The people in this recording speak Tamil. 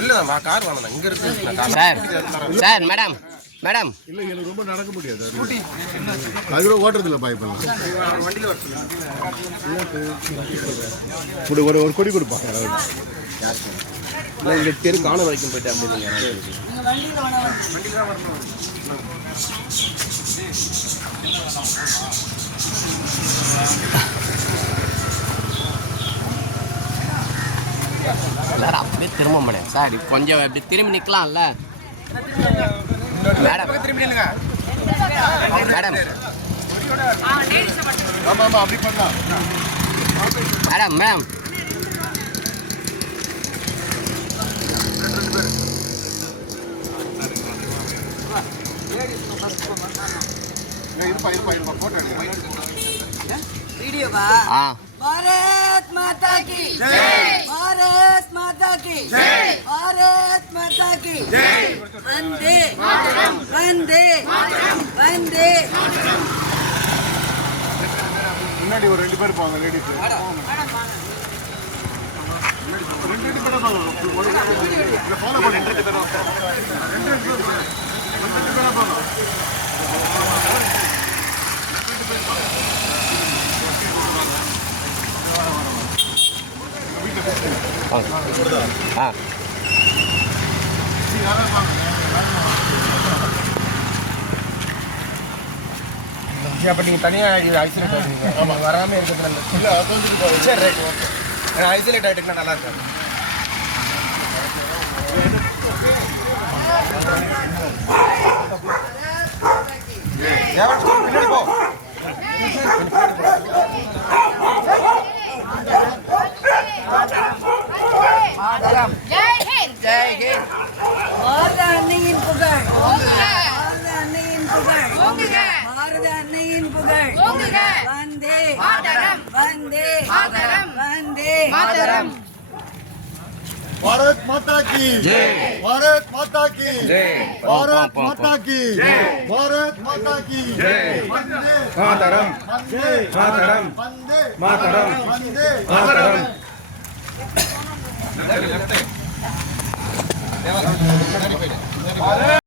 இல்ல கார் வாங்கணும் இங்க இருக்கு சார் மேடம் மேடம் இல்ல எனக்கு ரொம்ப நடக்க முடியாது அது கூட ஓட்டுறது இல்ல பாய் பண்ணலாம் வண்டியில ஒரு கொடி கொடுப்பாங்க இல்ல இங்க தெரு காண வரைக்கும் போயிட்டு அப்படி நீங்க வண்டியில வரணும் சார் அப்படியே திரும்ப மாட்டேன் சார் கொஞ்சம் அப்படி திரும்பி நிற்கலாம்ல மேடம் திரும்பி நில்லுங்க மேடம் ஆமா ஆமா அப்படி பண்ணலாம் மேடம் மேடம் இருப்பா போட்டோ வீடியோவா ஆ भारत माता की जय भारत माता की जय भारत माता की जय वंदे मातरम वंदे मातरम वंदे முன்னாடி ஒரு 2 பேர் போவாங்க லேடிஸ் ரெண்டு பேர் போவாங்க ஃபாலோ பண்ணி 2 பேர் போவாங்க ஆ அப்ப நீங்க தனியா ஐசோலேட் ஆகிடுவீங்க ஆமா வராம இருக்கிறதுல இல்ல அது வந்து சரி ரைட் ஓகே ஐசோலேட் ஆகிட்டுனா நல்லா இருக்கும் பின்னாடி போ जय हिंद जय हिंद பாரத அன்னையின் புகழ் பாரத அன்னையின் புகழ் பாரத அன்னையின் புகழ் வந்தே மாதரம் வந்தே மாதரம் வந்தே மாதரம் भारत माता की जय भारत माता की जय भारत माता की जय भारत माता की जय वंदे मातरम वंदे मातरम वंदे मातरम वंदे मातरम